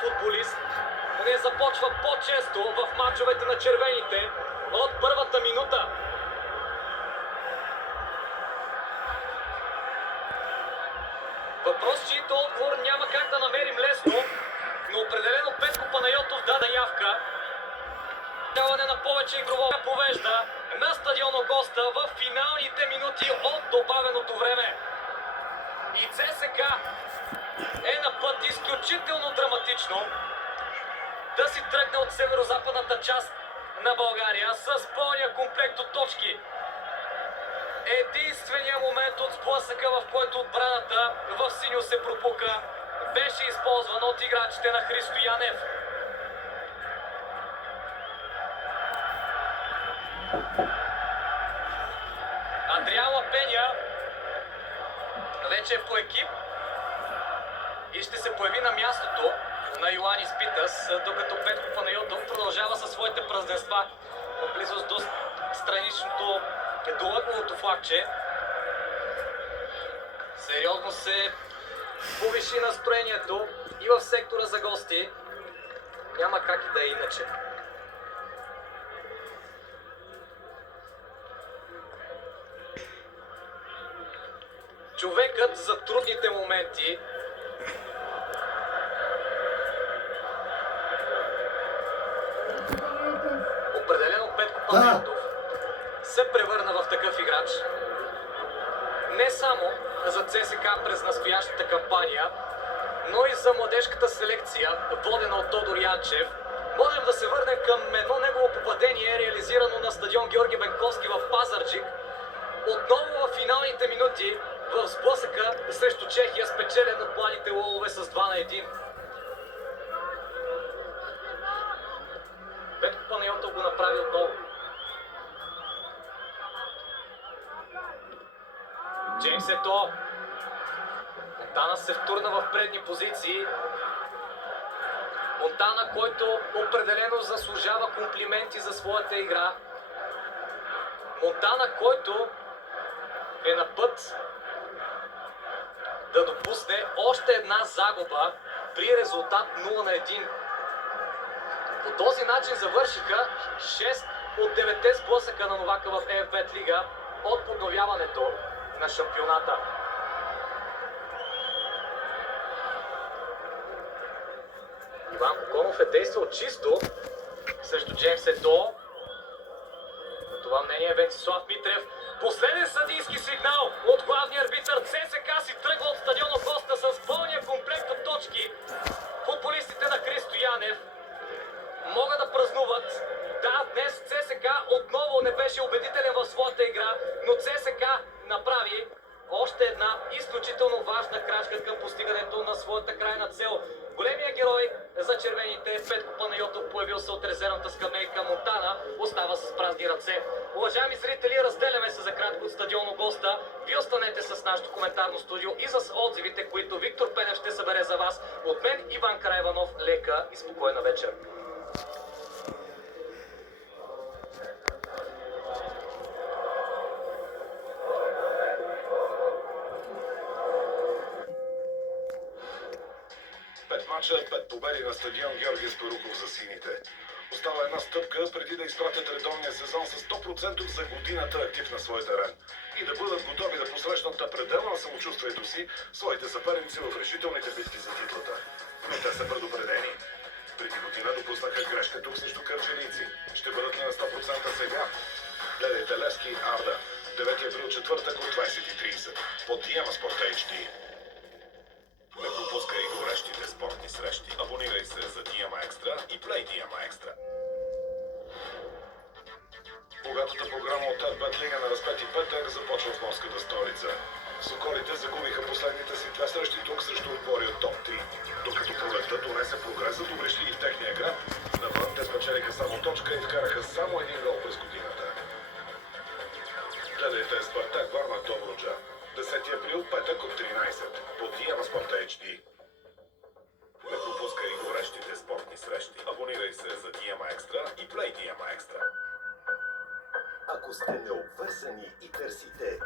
футболист не започва по-често в мачовете на червените от първата минута. Въпрос, чието отговор няма как да намерим лесно, но определено Петко Панайотов даде явка. Даване на повече игрово повежда на стадион Огоста в финалните минути от добавеното време. И ЦСКА е на път изключително драматично да си тръгне от северо-западната част на България с пълния комплект от точки. Единственият момент от сблъсъка, в който отбраната в синьо се пропука, беше използван от играчите на Христо Янев. Андриан Лапеня вече е по екип и ще се появи на мястото на Йоанис Питас, докато Петко Панайотов продължава със своите празненства в близост до страничното долъгналото флагче. Сериозно се повиши настроението и в сектора за гости. Няма как и да е иначе. Човекът за трудните моменти определено Петко Панайотов се превърна в такъв играч. Не само за ЦСКА през настоящата кампания, но и за младежката селекция, водена от Тодор Янчев. Можем да се върнем към едно негово попадение, реализирано на стадион Георги Бенковски в Пазарджик. Отново в финалните минути в сблъсъка срещу Чехия, спечелен от младите лъвове с 2-1. Петко Панайотов го направи отново. Джеймс Ето. Монтана се втурна в предни позиции. Монтана, който определено заслужава комплименти за своята игра. Монтана, който е на път да допусне още една загуба при резултат 0-1. По този начин завършиха 6 от 9 сблъсъка на Новака в ЕФБ лига от подновяването на шампионата. Иван Коконов е действал чисто срещу Джеймс Ето. На това мнение е Венцислав Митрев. Последен съдийски сигнал от главния арбитър. ЦСКА си тръгва от стадиона Госта с пълния комплект от точки. Футболистите на Христо Янев могат да празнуват. Да, днес ЦСКА отново не беше убедителен в своята игра, но ЦСКА направи още една изключително важна крачка към постигането на своята крайна цел. Големия герой за червените Петко Панайотов, появил се от резервната скамейка Монтана, остава с празни ръце. Уважаеми зрители, разделяме се за кратко от стадион Огоста. Вие останете с нашото коментарно студио и с отзивите, които Виктор Пенев ще събере за вас. От мен Иван Карайванов, лека и спокойна вечер. Мача, 5 победи на стадион Георги Спарухов за сините. Остава една стъпка преди да изпратят редовния сезон с 100% за годината актив на свой терен и да бъдат готови да посрещнат предела на самочувствието си своите съперници в решителните битки за титлата. Но те са предупредени. Преди година допуснаха грешка тук срещу кърджалийци. Ще бъдат ли на 100% сега? Гледайте Левски Арда. 9 април, четвъртък от 20:30 по Диема Спорт HD. Не пропускай горещите спортни срещи. Абонирай се за Диема Екстра и Play Диема Екстра. Богатата програма от ЕФБ лига на разпети петък започва в морската столица. Соколите загубиха последните си 2 срещи тук срещу отбори от топ 3. Докато пролетта донесе прогреса, добришли и в техния град, навън те спечелиха само точка и вкараха само един гол през годината. Гледайте Спартак Варна Добруджа. 10 април, петък от 13 по Диема Спорт HD. Не пропускай горещите спортни срещи. Абонирай се за Диема Екстра и Play Диема Екстра. Ако сте необвързани и търсите